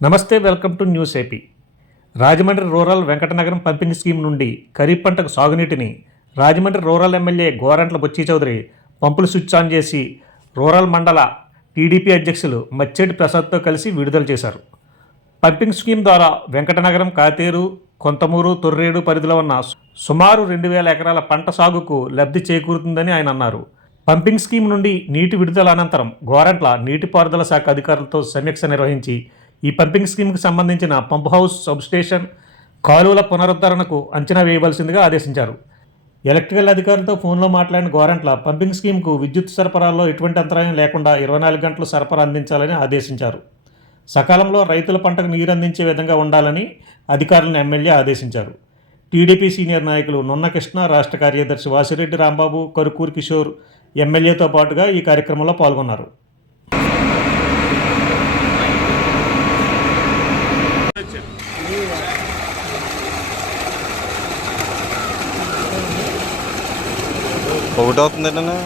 నమస్తే welcome to news AP. Rajahmundry rural Venkatanagaram పంపిణీ scheme నుండి ఖరీఫ్ పంటకు సాగునీటిని రాజమండ్రి రూరల్ ఎమ్మెల్యే గోరంట్ల బొచ్చి చౌదరి పంపులు స్విచ్ ఆన్ చేసి రూరల్ మండల టీడీపీ అధ్యక్షులు మచ్చేటి ప్రసాద్తో కలిసి విడుదల చేశారు. పంపింగ్ స్కీమ్ ద్వారా వెంకటనగరం కాతేరు కొంతమూరు తొర్రేడు పరిధిలో ఉన్న సుమారు రెండు వేల ఎకరాల పంట సాగుకు లబ్ధి చేకూరుతుందని ఆయన అన్నారు. పంపింగ్ స్కీమ్ నుండి నీటి విడుదల అనంతరం గోరంట్ల నీటిపారుదల శాఖ అధికారులతో సమీక్ష నిర్వహించి ఈ పంపింగ్ స్కీమ్కి సంబంధించిన పంప్ హౌస్ సబ్స్టేషన్ కాలువల పునరుద్ధరణకు అంచనా వేయవలసిందిగా ఆదేశించారు. ఎలక్ట్రికల్ అధికారులతో ఫోన్లో మాట్లాడిన గోరంట్ల పంపింగ్ స్కీమ్కు విద్యుత్ సరఫరాలో ఎటువంటి అంతరాయం లేకుండా ఇరవై నాలుగు గంటలు సరఫరా అందించాలని ఆదేశించారు. సకాలంలో రైతుల పంటకు నీరు అందించే విధంగా ఉండాలని అధికారులను ఎమ్మెల్యే ఆదేశించారు. టీడీపీ సీనియర్ నాయకులు నున్న కృష్ణ రాష్ట్ర కార్యదర్శి వాసిరెడ్డి రాంబాబు కరుకూరు కిషోర్ ఎమ్మెల్యేతో పాటుగా ఈ కార్యక్రమంలో పాల్గొన్నారు. ఒకటి అవుతుంది ఏంటన్నా